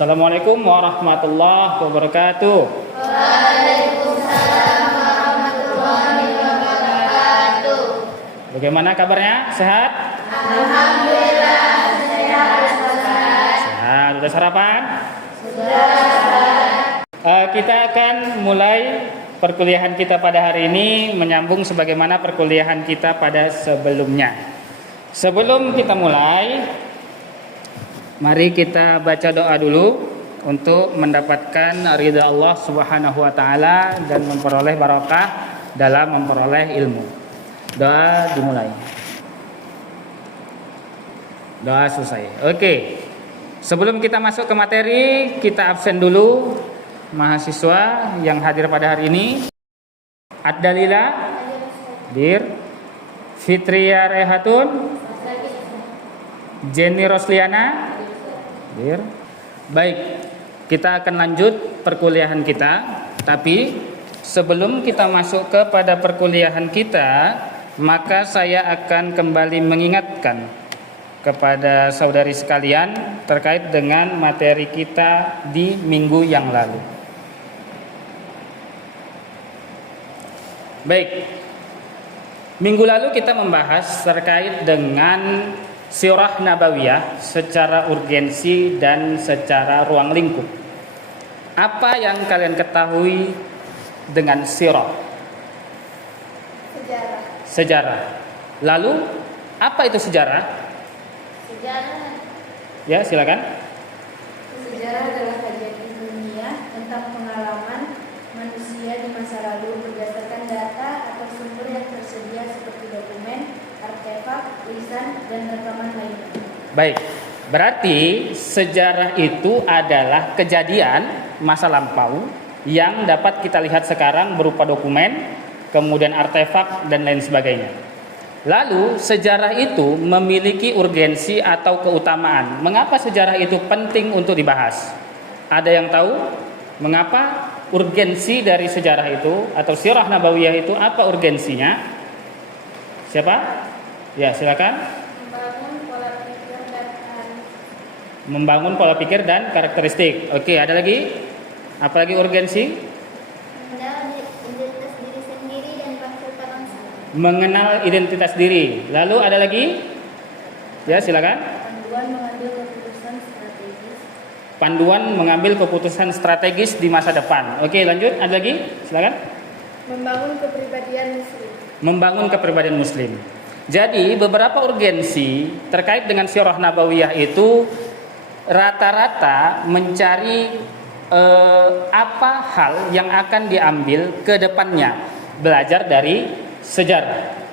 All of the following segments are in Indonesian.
Assalamualaikum warahmatullahi wabarakatuh. Waalaikumsalam warahmatullahi wabarakatuh. Bagaimana kabarnya? Sehat? Alhamdulillah sehat. Sehat. Sudah sarapan? Sudah. Kita akan mulai perkuliahan kita pada hari ini menyambung sebagaimana perkuliahan kita pada sebelumnya. Sebelum kita mulai, mari kita baca doa dulu untuk mendapatkan ridha Allah Subhanahu wa taala dan memperoleh barakah dalam memperoleh ilmu. Doa dimulai. Doa selesai. Oke. Sebelum kita masuk ke materi, kita absen dulu mahasiswa yang hadir pada hari ini. Ad-Dalila Dir, Fitria Rehatun, Jenny Rosliana Dir. Baik, kita akan lanjut perkuliahan kita. Tapi sebelum kita masuk kepada perkuliahan kita, maka saya akan kembali mengingatkan kepada saudari sekalian terkait dengan materi kita di minggu yang lalu. Baik, minggu lalu kita membahas terkait dengan sirah nabawiyah secara urgensi dan secara ruang lingkup. Apa yang kalian ketahui dengan sirah? Sejarah. Lalu, apa itu sejarah? Sejarah. Ya, silakan. Sejarah adalah kajian ilmiah tentang pengalaman manusia di masa lalu berdasarkan data atau sumber yang tersedia seperti dokumen, artefak, tulisan, dan rekaman lainnya. Baik, berarti sejarah itu adalah kejadian masa lampau yang dapat kita lihat sekarang berupa dokumen, kemudian artefak, dan lain sebagainya. Lalu sejarah itu memiliki urgensi atau keutamaan. Mengapa sejarah itu penting untuk dibahas? Ada yang tahu mengapa urgensi dari sejarah itu atau sirah nabawiyah itu? Apa urgensinya? Siapa? Ya, silakan. Membangun pola pikir dan karakteristik. Oke, ada lagi? Apa lagi urgensi? Mengenal identitas diri. Lalu ada lagi? Ya, silakan. Panduan mengambil keputusan strategis di masa depan. Oke, lanjut. Ada lagi? Silakan. Membangun kepribadian muslim. Membangun kepribadian muslim. Jadi, beberapa urgensi terkait dengan sirah nabawiyah itu rata-rata mencari apa hal yang akan diambil ke depannya, belajar dari sejarah.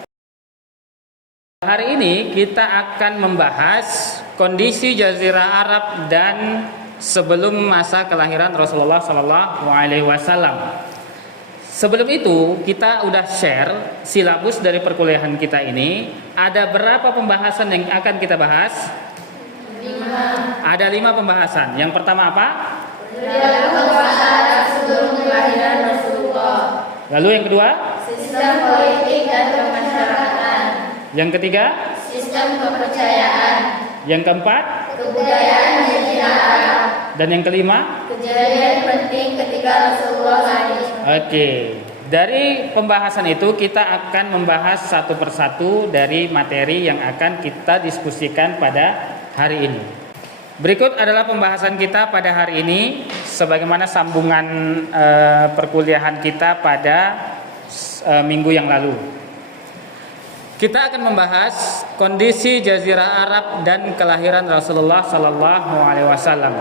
Hari ini kita akan membahas kondisi Jazirah Arab dan sebelum masa kelahiran Rasulullah Sallallahu Alaihi Wasallam. Sebelum itu kita udah share silabus dari perkuliahan kita ini. Ada berapa pembahasan yang akan kita bahas? 5. Ada 5 pembahasan. Yang pertama apa? Sebelum kelahiran Rasulullah. Lalu yang kedua? Sistem politik dan kemasyarakatan. Yang ketiga? Sistem kepercayaan. Yang keempat? Kebudayaan Jazirah Arab. Dan yang kelima? Kejadian penting ketika Rasulullah lahir. Oke. Dari pembahasan itu kita akan membahas satu persatu dari materi yang akan kita diskusikan pada hari ini. Berikut adalah pembahasan kita pada hari ini sebagaimana sambungan perkuliahan kita pada minggu yang lalu. Kita akan membahas kondisi Jazirah Arab dan kelahiran Rasulullah Sallallahu Alaihi Wasallam.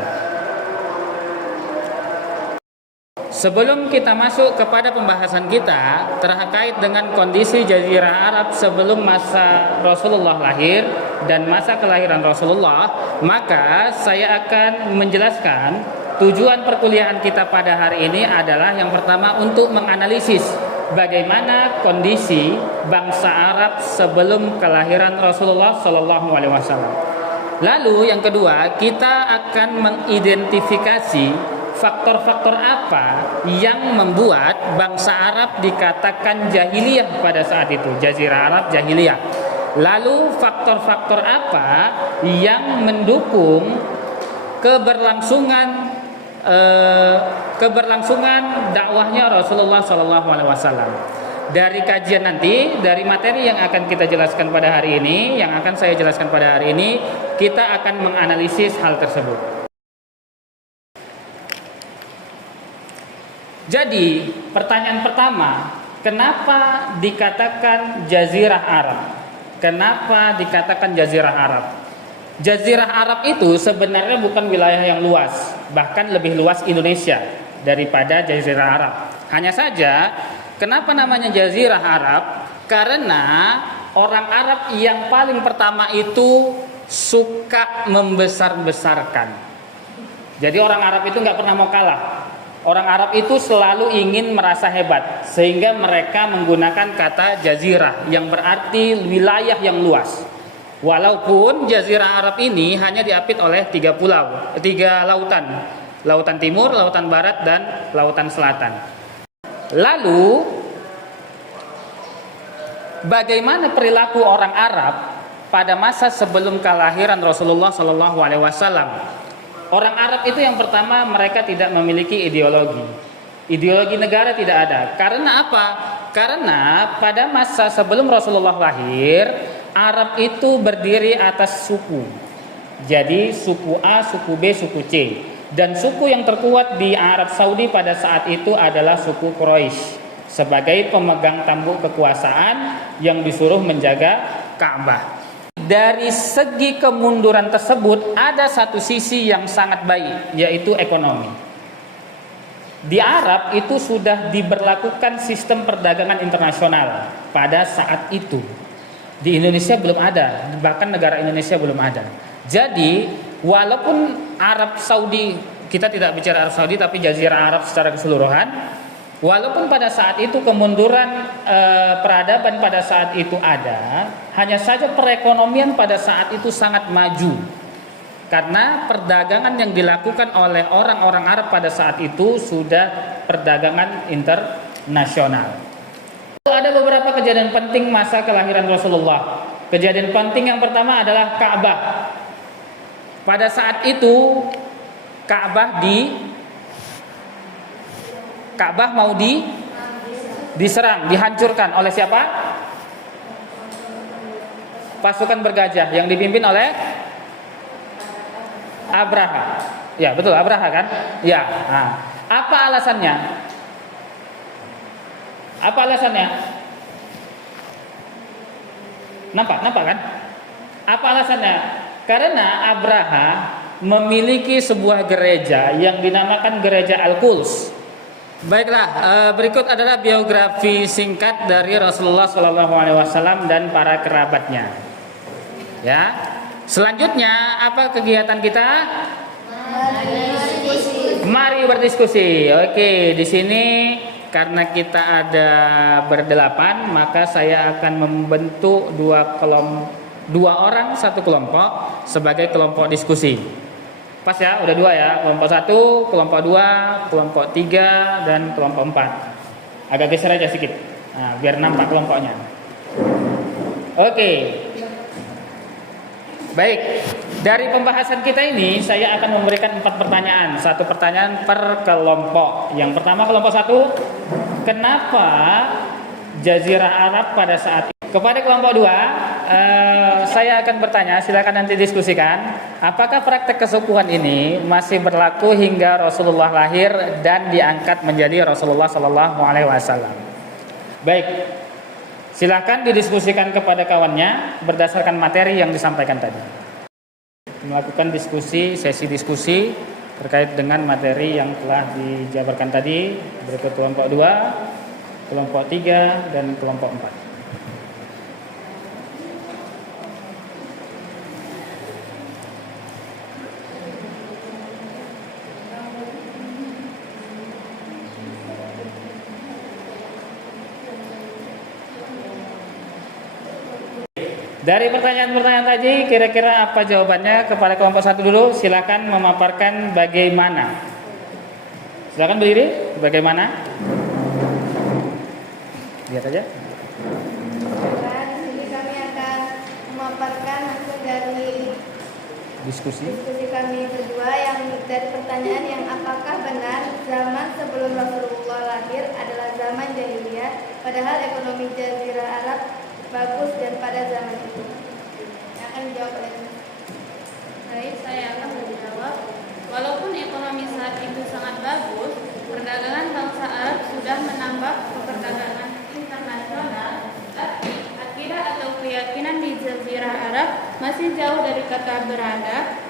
Sebelum kita masuk kepada pembahasan kita terkait dengan kondisi Jazirah Arab sebelum masa Rasulullah lahir dan masa kelahiran Rasulullah, maka saya akan menjelaskan tujuan perkuliahan kita pada hari ini adalah yang pertama untuk menganalisis bagaimana kondisi bangsa Arab sebelum kelahiran Rasulullah Sallallahu Alaihi Wasallam. Lalu yang kedua, kita akan mengidentifikasi faktor-faktor apa yang membuat bangsa Arab dikatakan jahiliyah pada saat itu, Jazirah Arab jahiliyah. Lalu faktor-faktor apa yang mendukung keberlangsungan dakwahnya Rasulullah Shallallahu Alaihi Wasallam. Dari kajian nanti, dari materi yang akan kita jelaskan pada hari ini, yang akan saya jelaskan pada hari ini, kita akan menganalisis hal tersebut. Jadi, pertanyaan pertama, kenapa dikatakan Jazirah Arab? Kenapa dikatakan Jazirah Arab? Jazirah Arab itu sebenarnya bukan wilayah yang luas, bahkan lebih luas Indonesia daripada Jazirah Arab. Hanya saja, kenapa namanya Jazirah Arab? Karena orang Arab yang paling pertama itu suka membesar-besarkan. Jadi orang Arab itu nggak pernah mau kalah. Orang Arab itu selalu ingin merasa hebat, sehingga mereka menggunakan kata jazirah yang berarti wilayah yang luas. Walaupun Jazirah Arab ini hanya diapit oleh 3 pulau, 3 lautan. Lautan Timur, Lautan Barat, dan Lautan Selatan. Lalu, bagaimana perilaku orang Arab pada masa sebelum kelahiran Rasulullah Shallallahu Alaihi Wasallam? Orang Arab itu yang pertama, mereka tidak memiliki ideologi. Ideologi negara tidak ada. Karena apa? Karena pada masa sebelum Rasulullah lahir, Arab itu berdiri atas suku. Jadi suku A, suku B, suku C. Dan suku yang terkuat di Arab Saudi pada saat itu adalah suku Quraisy, sebagai pemegang tampuk kekuasaan yang disuruh menjaga Ka'bah. Dari segi kemunduran tersebut ada satu sisi yang sangat baik, yaitu ekonomi. Di Arab itu sudah diberlakukan sistem perdagangan internasional pada saat itu. Di Indonesia belum ada, bahkan negara Indonesia belum ada. Jadi walaupun Arab Saudi, kita tidak bicara Arab Saudi tapi Jazirah Arab secara keseluruhan, walaupun pada saat itu kemunduran peradaban pada saat itu ada, hanya saja perekonomian pada saat itu sangat maju. Karena perdagangan yang dilakukan oleh orang-orang Arab pada saat itu sudah perdagangan internasional. Ada beberapa kejadian penting masa kelahiran Rasulullah. Kejadian penting yang pertama adalah Ka'bah. Pada saat itu Ka'bah mau diserang, dihancurkan oleh siapa? Pasukan bergajah yang dipimpin oleh Abraha. Ya, betul, Abraha kan? Ya. Nah, apa alasannya? Apa alasannya? Nampak kan? Apa alasannya? Karena Abraha memiliki sebuah gereja yang dinamakan Gereja Al-Quds. Baiklah, berikut adalah biografi singkat dari Rasulullah SAW dan para kerabatnya. Ya, selanjutnya apa kegiatan kita? Mari berdiskusi. Oke, di sini karena kita ada berdelapan, maka saya akan membentuk dua orang satu kelompok sebagai kelompok diskusi. Pas ya, udah 2 ya, kelompok 1, kelompok 2, kelompok 3, dan kelompok 4. Agak geser aja sedikit, nah, biar nampak kelompoknya. Oke. Baik, dari pembahasan kita ini saya akan memberikan 4 pertanyaan, 1 pertanyaan per kelompok. Yang pertama kelompok 1, kenapa Jazirah Arab pada saat itu? Kepada kelompok 2, saya akan bertanya, silakan nanti diskusikan. Apakah praktek kesukuan ini masih berlaku hingga Rasulullah lahir dan diangkat menjadi Rasulullah Shallallahu Alaihi Wasallam? Baik, silakan didiskusikan kepada kawannya berdasarkan materi yang disampaikan tadi. Melakukan sesi diskusi terkait dengan materi yang telah dijabarkan tadi. Berikut kelompok 2, kelompok 3, dan kelompok 4. Dari pertanyaan-pertanyaan tadi, kira-kira apa jawabannya? Kepada kelompok 1 dulu, silakan memaparkan bagaimana. Silakan berdiri, bagaimana? Lihat aja. Di sini kami akan memaparkan hasil dari diskusi. Diskusi kami kedua yang dari pertanyaan yang apakah benar zaman sebelum Rasulullah lahir adalah zaman jahiliyah, padahal ekonomi Jazirah Arab bagus dan pada zaman itu. Yang akan dijawab oleh Baik, saya akan menjawab. Walaupun ekonomi saat itu sangat bagus, perdagangan bangsa Arab sudah menambah perdagangan internasional, tapi akidah atau keyakinan di Jazirah Arab masih jauh dari kata berada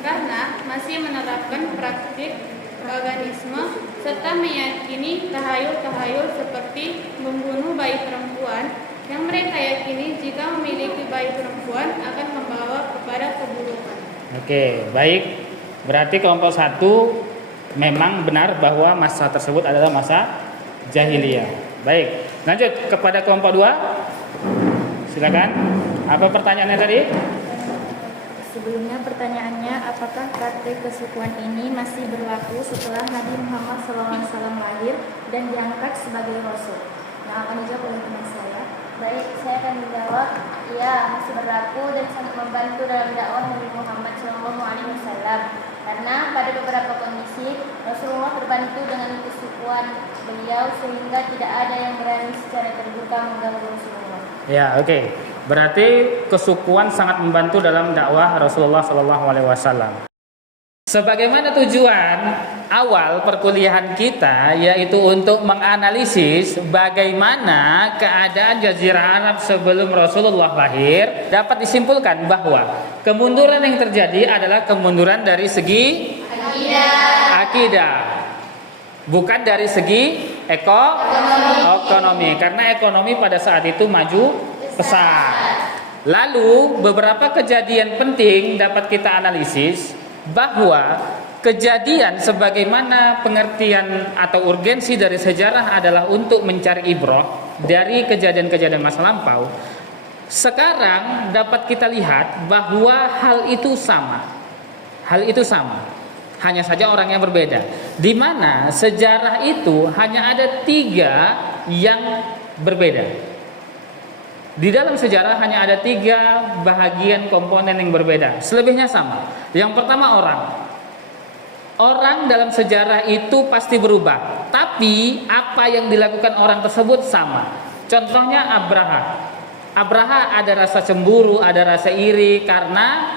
karena masih menerapkan praktik paganisme serta meyakini tahayul-tahayul seperti membunuh bayi perempuan yang mereka yakini jika memiliki bayi perempuan akan membawa kepada keburukan. Oke, baik. Berarti kelompok 1 memang benar bahwa masa tersebut adalah masa jahiliyah. Baik, lanjut kepada kelompok 2. Silakan. Apa pertanyaannya tadi? Sebelumnya pertanyaannya, apakah praktik kesukuan ini masih berlaku setelah Nabi Muhammad SAW lahir dan diangkat sebagai Rasul? Yang akan dijawab oleh teman saya. Baik, saya akan menjawab, ya masih berlaku dan sangat membantu dalam dakwah Nabi Muhammad SAW. Karena pada beberapa kondisi Rasulullah terbantu dengan kesukuan beliau sehingga tidak ada yang berani secara terbuka mengganggu Rasulullah. Ya, oke. Berarti kesukuan sangat membantu dalam dakwah Rasulullah SAW. Sebagaimana tujuan awal perkuliahan kita, yaitu untuk menganalisis bagaimana keadaan Jazirah Arab sebelum Rasulullah lahir, dapat disimpulkan bahwa kemunduran yang terjadi adalah kemunduran dari segi akidah, bukan dari segi ekonomi. Karena ekonomi pada saat itu maju pesat. Lalu beberapa kejadian penting dapat kita analisis bahwa kejadian sebagaimana pengertian atau urgensi dari sejarah adalah untuk mencari ibrah dari kejadian-kejadian masa lampau. Sekarang dapat kita lihat bahwa hal itu sama. Hanya saja orangnya berbeda. Di mana sejarah itu hanya ada 3 yang berbeda. Di dalam sejarah hanya ada 3 bahagian komponen yang berbeda. Selebihnya sama. Yang pertama orang dalam sejarah itu pasti berubah, tapi apa yang dilakukan orang tersebut sama. Contohnya Abraha ada rasa cemburu, ada rasa iri karena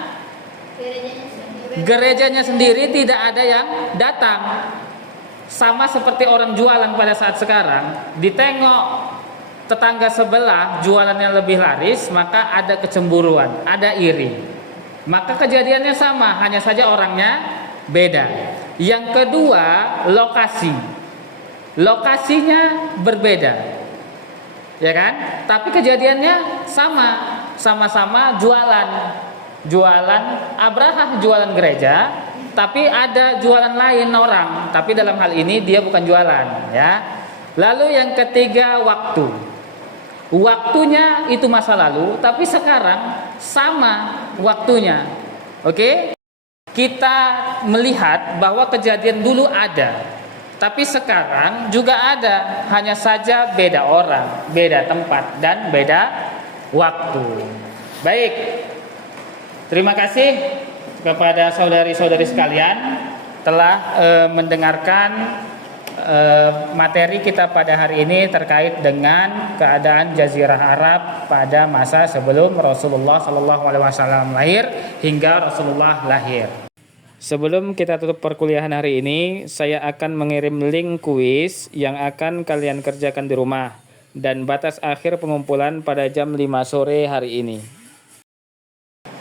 gerejanya sendiri tidak ada yang datang. Sama seperti orang jualan pada saat sekarang, ditengok tetangga sebelah jualannya lebih laris, maka ada kecemburuan, ada iri. Maka kejadiannya sama, hanya saja orangnya beda. Yang kedua, lokasinya berbeda, ya kan? Tapi kejadiannya sama-sama jualan. Abraha jualan gereja, tapi ada jualan lain orang, tapi dalam hal ini dia bukan jualan, ya. Lalu yang ketiga, waktunya itu masa lalu, tapi sekarang sama waktunya. Oke? Kita melihat bahwa kejadian dulu ada, tapi sekarang juga ada, hanya saja beda orang, beda tempat, dan beda waktu. Baik, terima kasih kepada saudari-saudari sekalian telah mendengarkan materi kita pada hari ini terkait dengan keadaan Jazirah Arab pada masa sebelum Rasulullah SAW lahir hingga Rasulullah lahir. Sebelum kita tutup perkuliahan hari ini, saya akan mengirim link kuis yang akan kalian kerjakan di rumah, dan batas akhir pengumpulan pada jam 5 sore hari ini.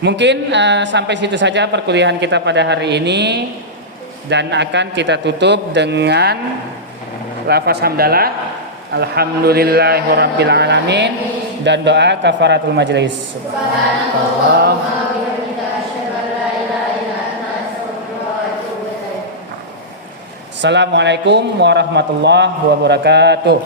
Mungkin sampai situ saja perkuliahan kita pada hari ini, dan akan kita tutup dengan lafaz hamdalah, alhamdulillahirabbil alamin, dan doa kafaratul majlis. Subhanallah. Assalamualaikum warahmatullahi wabarakatuh.